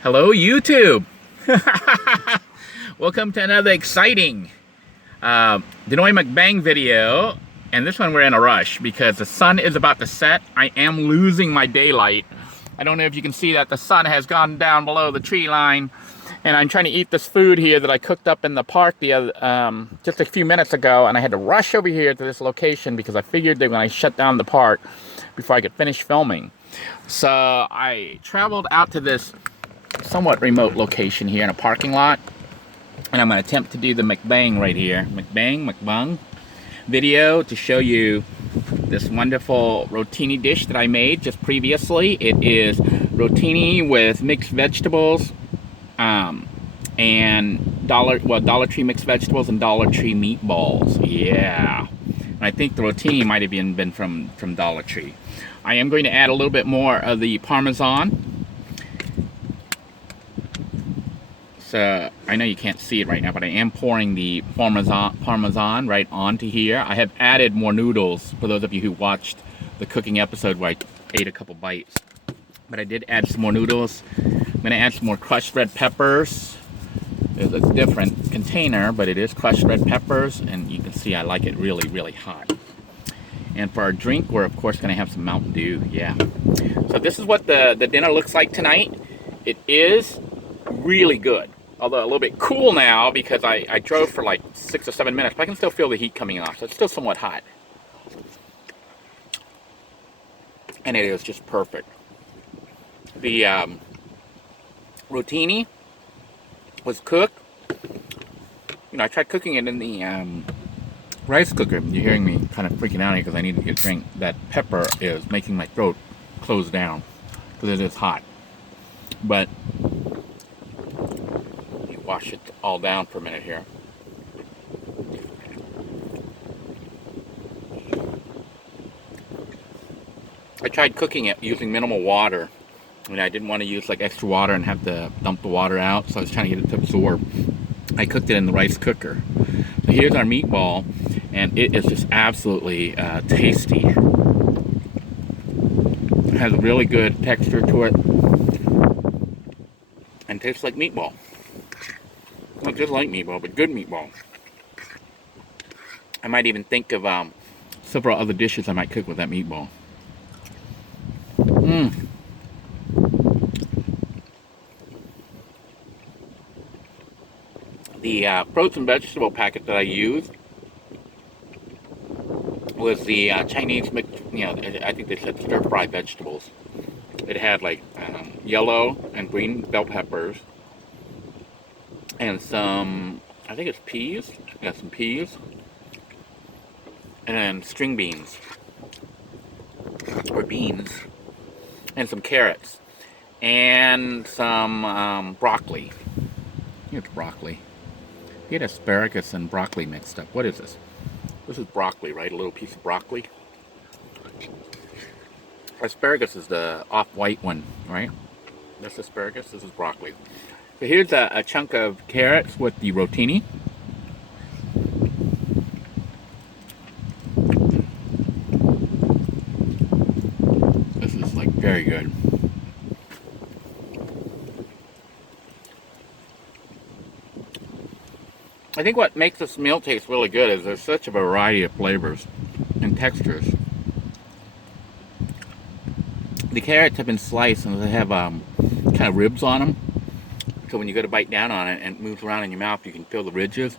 Hello, YouTube. Welcome to another exciting Denoy Mukbang video. And this one we're in a rush because the sun is about to set. I am losing my daylight. I don't know if you can see that the sun has gone down below the tree line. And I'm trying to eat this food here that I cooked up in the park just a few minutes ago. And I had to rush over here to this location because I figured that when I shut down the park before I could finish filming. So I traveled out to this somewhat remote location here in a parking lot, and I'm going to attempt to do the mukbang right here, mukbang video, to show you this wonderful rotini dish that I made just previously. It is rotini with mixed vegetables and Dollar Tree mixed vegetables and Dollar Tree meatballs. Yeah, and I think the rotini might have even been from Dollar Tree. I am going to add a little bit more of the Parmesan. So I know you can't see it right now, but I am pouring the Parmesan right onto here. I have added more noodles for those of you who watched the cooking episode where I ate a couple bites. But I did add some more noodles. I'm going to add some more crushed red peppers. It's a different container, but it is crushed red peppers, and you can see I like it really, really hot. And for our drink, we're of course going to have some Mountain Dew. Yeah. So this is what the dinner looks like tonight. It is really good. Although a little bit cool now because I drove for like 6 or 7 minutes, but I can still feel the heat coming off, so it's still somewhat hot. And it is just perfect. The rotini was cooked. You know, I tried cooking it in the rice cooker. You're hearing me kind of freaking out here because I need to get a drink. That pepper is making my throat close down because it is hot. But wash it all down for a minute here. I tried cooking it using minimal water. I mean, I didn't want to use like extra water and have to dump the water out, so I was trying to get it to absorb. I cooked it in the rice cooker. So here's our meatball, and it is just absolutely tasty. It has a really good texture to it and tastes like meatball. Not just like meatball, but good meatball. I might even think of several other dishes I might cook with that meatball. The frozen vegetable packet that I used was the Chinese mixed, I think they said stir-fried vegetables. It had like yellow and green bell peppers, and some, I think it's peas. Yeah, some peas. And then string beans. Or beans. And some carrots. And some broccoli. I think it's broccoli. You get asparagus and broccoli mixed up. What is this? This is broccoli, right? A little piece of broccoli. Asparagus is the off-white one, right? That's asparagus. This is broccoli. So here's a chunk of carrots with the rotini. This is like very good. I think what makes this meal taste really good is there's such a variety of flavors and textures. The carrots have been sliced and they have kind of ribs on them. So when you go to bite down on it and it moves around in your mouth, you can feel the ridges.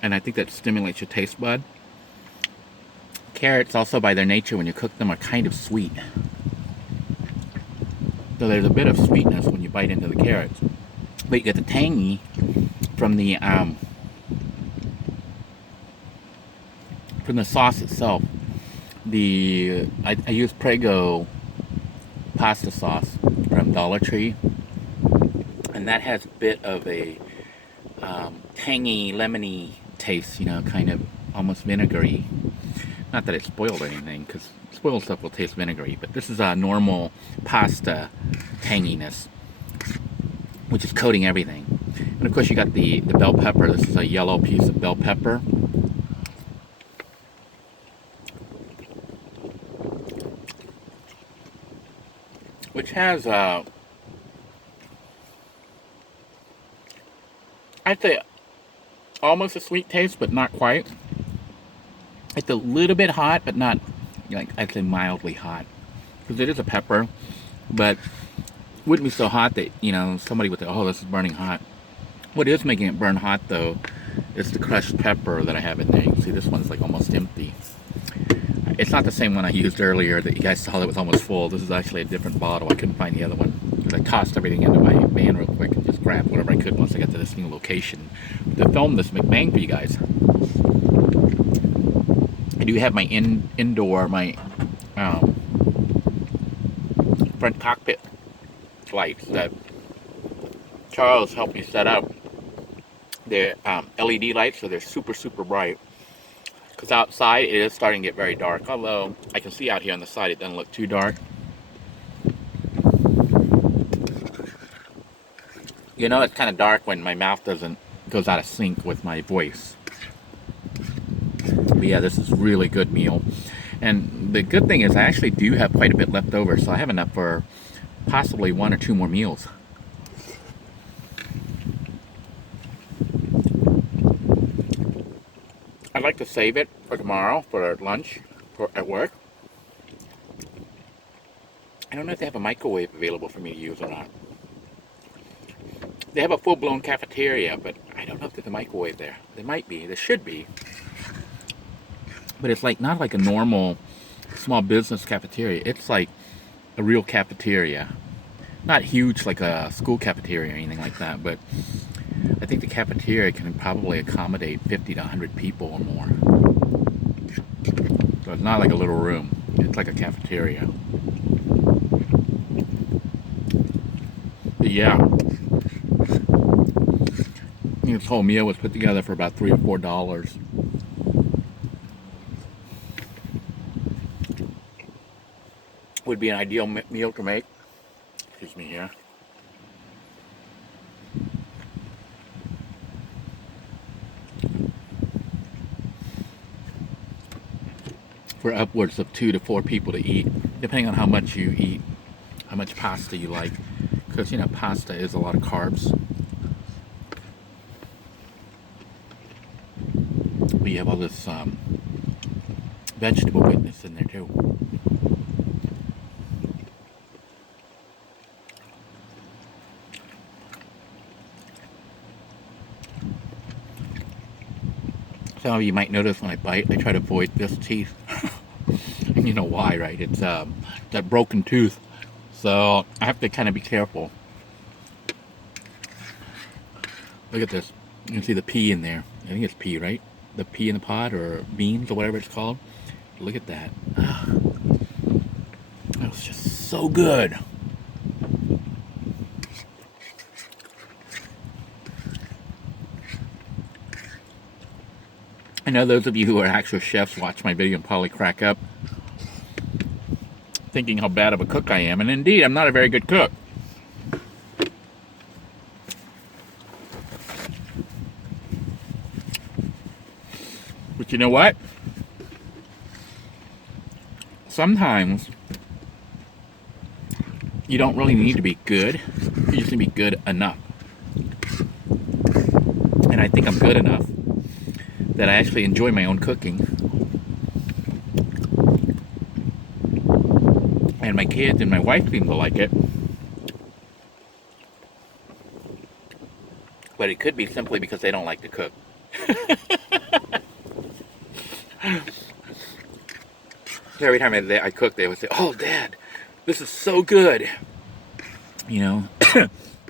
And I think that stimulates your taste bud. Carrots also, by their nature, when you cook them, are kind of sweet. So there's a bit of sweetness when you bite into the carrots. But you get the tangy from the sauce itself. I use Prego pasta sauce from Dollar Tree. And that has a bit of a tangy, lemony taste, kind of almost vinegary. Not that it spoiled anything, because spoiled stuff will taste vinegary, but this is a normal pasta tanginess, which is coating everything. And of course you got the bell pepper. This is a yellow piece of bell pepper. Which has I'd say almost a sweet taste, but not quite. It's a little bit hot, but not, like, I'd say mildly hot. Because it is a pepper, but it wouldn't be so hot that, you know, somebody would say, oh, this is burning hot. What is making it burn hot, though, is the crushed pepper that I have in there. You can see this one's like almost empty. It's not the same one I used earlier that you guys saw that was almost full. This is actually a different bottle. I couldn't find the other one because I tossed everything into my van real quick and just grabbed whatever I could once I got to this new location to film this mukbang for you guys. I do have my indoor, my front cockpit lights that Charles helped me set up. They're LED lights, so they're super, super bright. Because outside it is starting to get very dark, although I can see out here on the side it doesn't look too dark. You know, it's kind of dark when my mouth goes out of sync with my voice. But yeah, this is a really good meal. And the good thing is I actually do have quite a bit left over, so I have enough for possibly 1 or 2 more meals. I'd like to save it for tomorrow for lunch at work. I don't know if they have a microwave available for me to use or not. They have a full-blown cafeteria, but I don't know if there's a microwave there. There might be. There should be. But it's like not like a normal small business cafeteria. It's like a real cafeteria. Not huge like a school cafeteria or anything like that, but I think the cafeteria can probably accommodate 50 to 100 people or more. So it's not like a little room. It's like a cafeteria. But yeah. I think this whole meal was put together for about $3 or $4. Would be an ideal meal to make. Excuse me here. For upwards of 2 to 4 people to eat, depending on how much you eat, how much pasta you like, because you know pasta is a lot of carbs. But you have all this vegetable goodness in there too. Some of you might notice when I bite, I try to avoid this teeth. And you know why, right? It's that broken tooth. So I have to kind of be careful. Look at this. You can see the pea in there. I think it's pea, right? The pea in the pot, or beans, or whatever it's called. Look at that. That was just so good. I know those of you who are actual chefs watch my video and probably crack up thinking how bad of a cook I am, and indeed I'm not a very good cook. But you know what? Sometimes you don't really need to be good, you just need to be good enough. And I think I'm good enough that I actually enjoy my own cooking. And my kids and my wife seem to like it. But it could be simply because they don't like to cook. Every time I cook, they would say, "Oh, Dad, this is so good." You know,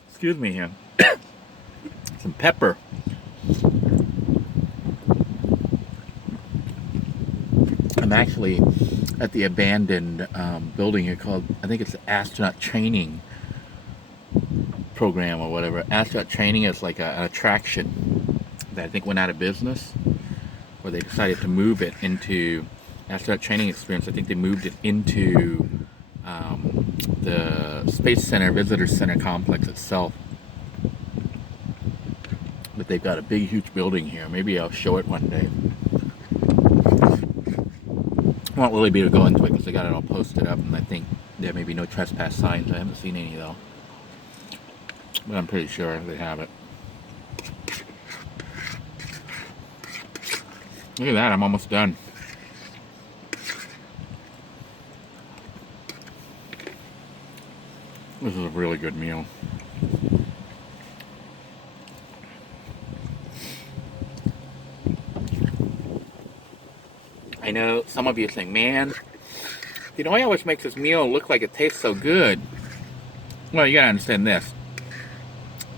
excuse me here. Some pepper. I'm actually at the abandoned building here called, I think it's the astronaut training program or whatever. Astronaut training is like an attraction that I think went out of business, where they decided to move it into astronaut training experience. I think they moved it into the Space Center Visitor Center complex itself. But they've got a big, huge building here. Maybe I'll show it one day. I won't really be able to go into it because they got it all posted up, and I think there may be no trespass signs. I haven't seen any though, but I'm pretty sure they have it. Look at that, I'm almost done. This is a really good meal. I know some of you think, man, Denoy always makes this meal look like it tastes so good. Well, you gotta understand this.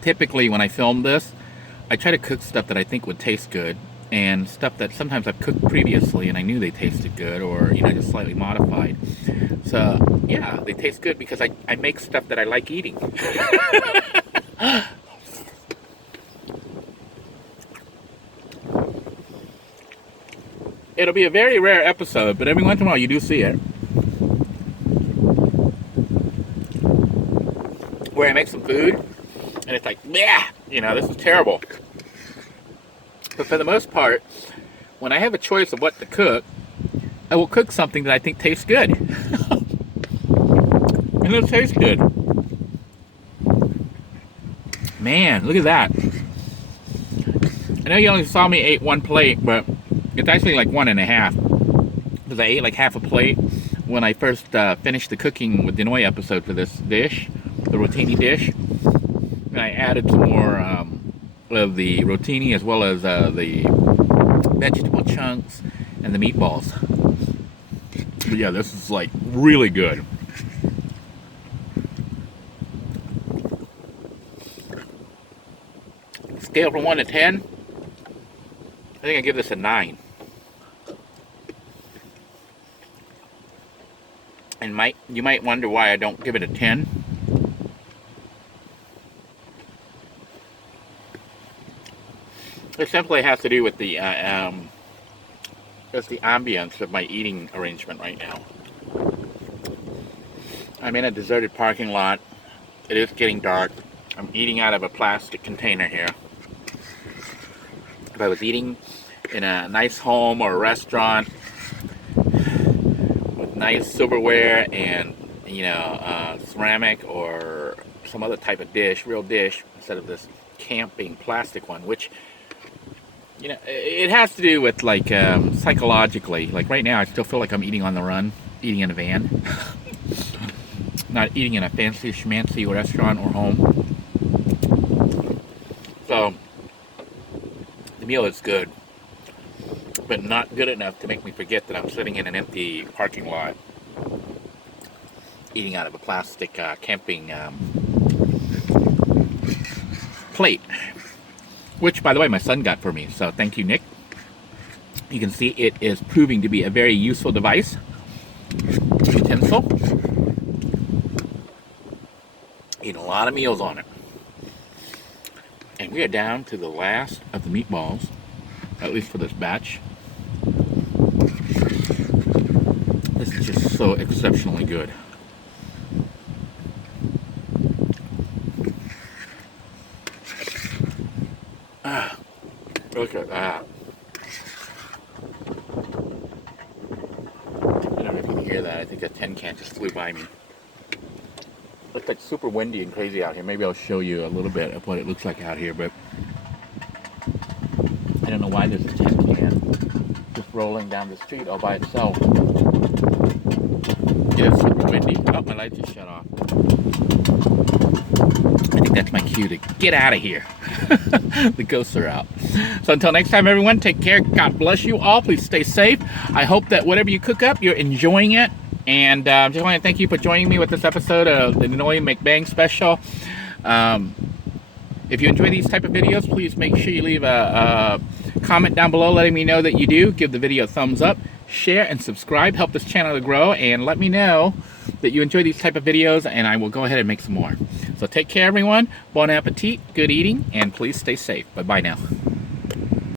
Typically, when I film this, I try to cook stuff that I think would taste good, and stuff that sometimes I've cooked previously and I knew they tasted good, or just slightly modified. So yeah, they taste good because I make stuff that I like eating. It'll be a very rare episode, but every once in a while you do see it, where I make some food and it's like, yeah, this is terrible. But for the most part, when I have a choice of what to cook, I will cook something that I think tastes good. And it tastes good. Man, look at that. I know you only saw me eat one plate, but it's actually like 1.5. Because I ate like half a plate when I first finished the cooking with Denoy episode for this dish, the Rotini dish. And I added some more of the Rotini as well as the vegetable chunks and the meatballs. But yeah, this is like really good. Scale from 1 to 10, I think I give this a 9. And you might wonder why I don't give it a 10. It simply has to do with the just the ambience of my eating arrangement right now. I'm in a deserted parking lot. It is getting dark. I'm eating out of a plastic container here. If I was eating in a nice home or a restaurant with nice silverware and ceramic or some other type of dish, real dish, instead of this camping plastic one, which it has to do with like psychologically. Like right now I still feel like I'm eating on the run, eating in a van. Not eating in a fancy schmancy restaurant or home. So the meal is good, but not good enough to make me forget that I'm sitting in an empty parking lot eating out of a plastic camping plate, which by the way my son got for me, so thank you, Nick. You can see it is proving to be a very useful device, utensil. Eating a lot of meals on it. And we are down to the last of the meatballs, at least for this batch. This is just so exceptionally good. Look at that. I don't know if you can hear that. I think that tin can just flew by me. Looks like super windy and crazy out here. Maybe I'll show you a little bit of what it looks like out here, but I don't know why there's a tin can just rolling down the street all by itself. Yeah, it's super windy. Oh, my light just shut off. I think that's my cue to get out of here. The ghosts are out. So until next time, everyone, take care. God bless you all. Please stay safe. I hope that whatever you cook up, you're enjoying it. And just want to thank you for joining me with this episode of the Denoy Mukbang special. If you enjoy these type of videos, please make sure you leave a comment down below letting me know that you do. Give the video a thumbs up, share, and subscribe. Help this channel to grow, and let me know that you enjoy these type of videos, and I will go ahead and make some more. So take care, everyone. Bon appetit, good eating, and please stay safe. Bye-bye now.